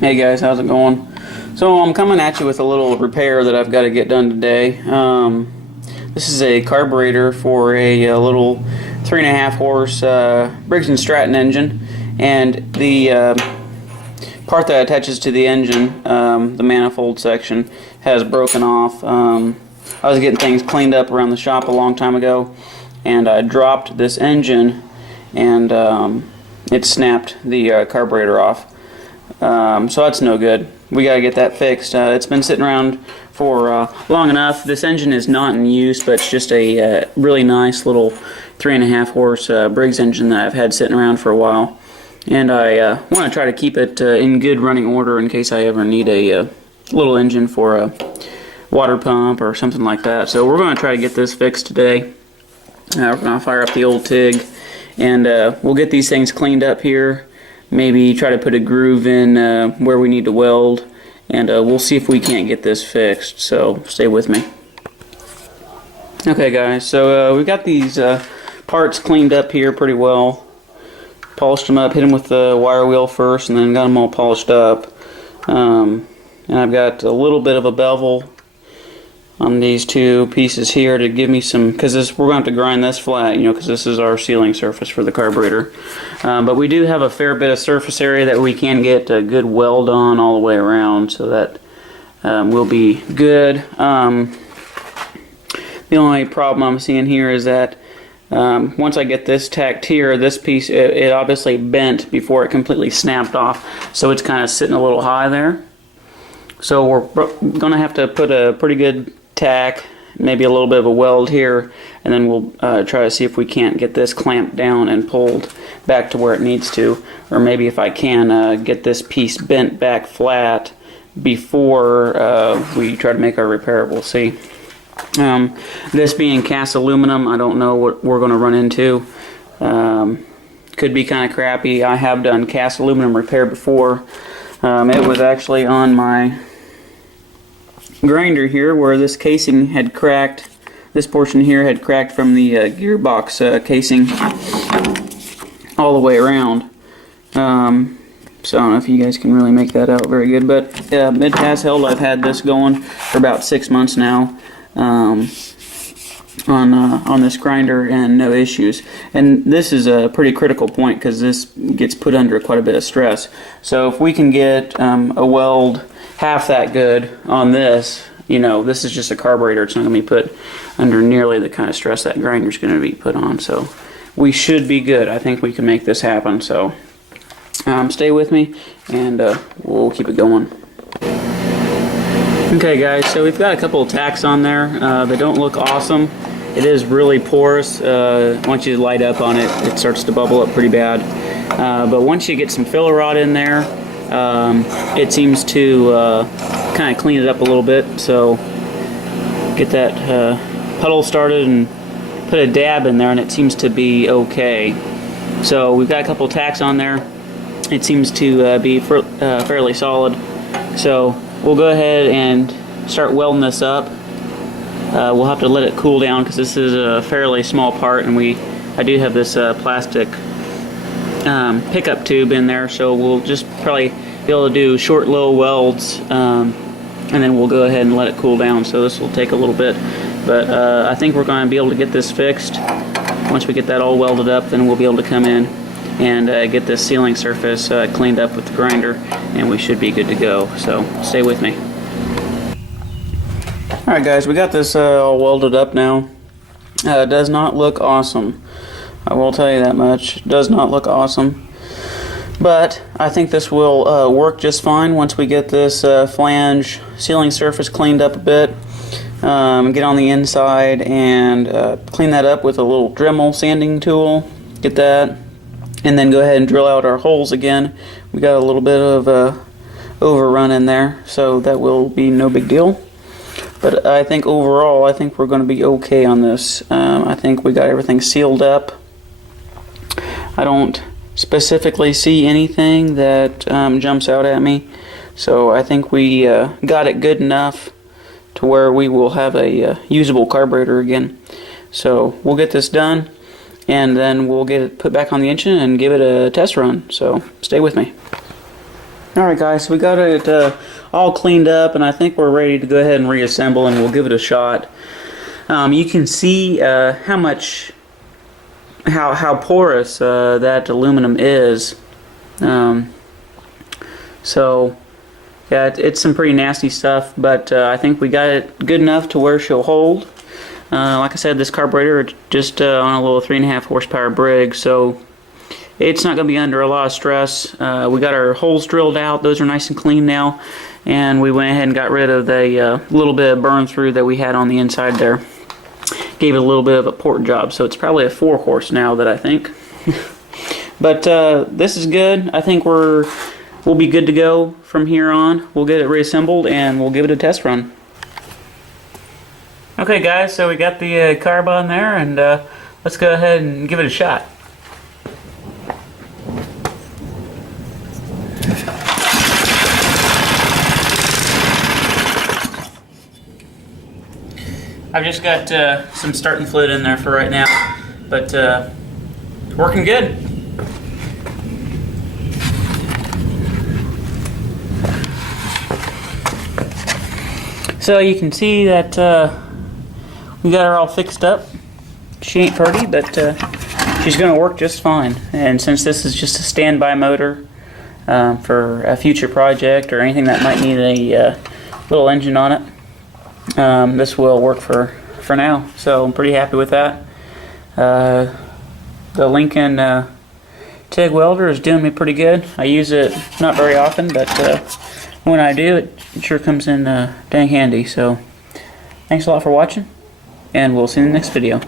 Hey guys, how's it going? So I'm coming at you with a little repair that I've got to get done today. This is a carburetor for a little 3.5 horse Briggs and Stratton engine, and the part that attaches to the engine, the manifold section, has broken off. I was getting things cleaned up around the shop a long time ago, and I dropped this engine, and it snapped the carburetor off. So that's no good. We gotta get that fixed. It's been sitting around for long enough. This engine is not in use, but it's just a really nice little 3.5 horse Briggs engine that I've had sitting around for a while, and I want to try to keep it in good running order in case I ever need a little engine for a water pump or something like that. So we're going to try to get this fixed today. We're going to fire up the old TIG, and we'll get these things cleaned up here. Maybe try to put a groove in where we need to weld, and we'll see if we can't get this fixed, so stay with me. Okay guys, so we got these parts cleaned up here pretty well. Polished them up, hit them with the wire wheel first, and then got them all polished up. And I've got a little bit of a bevel on these two pieces here to give me some, because we're going to have to grind this flat, because this is our sealing surface for the carburetor. But we do have a fair bit of surface area that we can get a good weld on all the way around, so that will be good. The only problem I'm seeing here is that once I get this tacked here, this piece, it obviously bent before it completely snapped off, so it's kind of sitting a little high there. So we're going to have to put a pretty good tack, maybe a little bit of a weld here, and then we'll try to see if we can't get this clamped down and pulled back to where it needs to, or maybe if I can get this piece bent back flat before we try to make our repair. We'll see. This being cast aluminum, I don't know what we're going to run into. Could be kind of crappy. I have done cast aluminum repair before. It was actually on my grinder here where this casing had cracked. This portion here had cracked from the gearbox casing all the way around. So I don't know if you guys can really make that out very good, but it has held. I've had this going for about 6 months now on this grinder, and no issues. And this is a pretty critical point because this gets put under quite a bit of stress. So if we can get a weld half that good on this, this is just a carburetor. It's not going to be put under nearly the kind of stress that grinder is going to be put on. So we should be good. I think we can make this happen. So stay with me, and we'll keep it going. Okay guys, so we've got a couple of tacks on there. They don't look awesome. It is really porous. Once you light up on it, it starts to bubble up pretty bad. But once you get some filler rod in there, it seems to kind of clean it up a little bit. So get that puddle started and put a dab in there, and it seems to be okay. So we've got a couple tacks on there. It seems to be fairly solid. So we'll go ahead and start welding this up. We'll have to let it cool down because this is a fairly small part, and I do have this plastic pickup tube in there, so we'll just probably be able to do short, low welds, and then we'll go ahead and let it cool down. So this will take a little bit, but I think we're going to be able to get this fixed. Once we get that all welded up, then we'll be able to come in and get this sealing surface cleaned up with the grinder, and we should be good to go. So stay with me. Alright guys, we got this all welded up now. It does not look awesome. I will tell you that much. It does not look awesome. But I think this will work just fine once we get this flange sealing surface cleaned up a bit. Get on the inside and clean that up with a little Dremel sanding tool. Get that. And then go ahead and drill out our holes again. We got a little bit of overrun in there, so that will be no big deal. But I think overall, I think we're going to be okay on this. I think we got everything sealed up. I don't specifically see anything that jumps out at me. So I think we got it good enough to where we will have a usable carburetor again. So we'll get this done, and then we'll get it put back on the engine and give it a test run. So stay with me. Alright guys, so we got it all cleaned up, and I think we're ready to go ahead and reassemble, and we'll give it a shot. You can see how porous that aluminum is. So yeah, it's some pretty nasty stuff, but I think we got it good enough to where she'll hold. Like I said, this carburetor just on a little 3.5 horsepower Briggs, so it's not going to be under a lot of stress. We got our holes drilled out; those are nice and clean now, and we went ahead and got rid of the little bit of burn through that we had on the inside there. Gave it a little bit of a port job, so it's probably a 4-horse now that I think. But this is good. I think we'll be good to go from here on. We'll get it reassembled and we'll give it a test run. Okay guys, so we got the carb on there, and let's go ahead and give it a shot. I've just got some starting fluid in there for right now, but working good. So you can see that we got her all fixed up. She ain't pretty, but she's going to work just fine. And since this is just a standby motor for a future project or anything that might need a little engine on it, this will work for now. So I'm pretty happy with that. The Lincoln TIG welder is doing me pretty good. I use it not very often, but when I do, it sure comes in dang handy. So thanks a lot for watching, and we'll see you in the next video.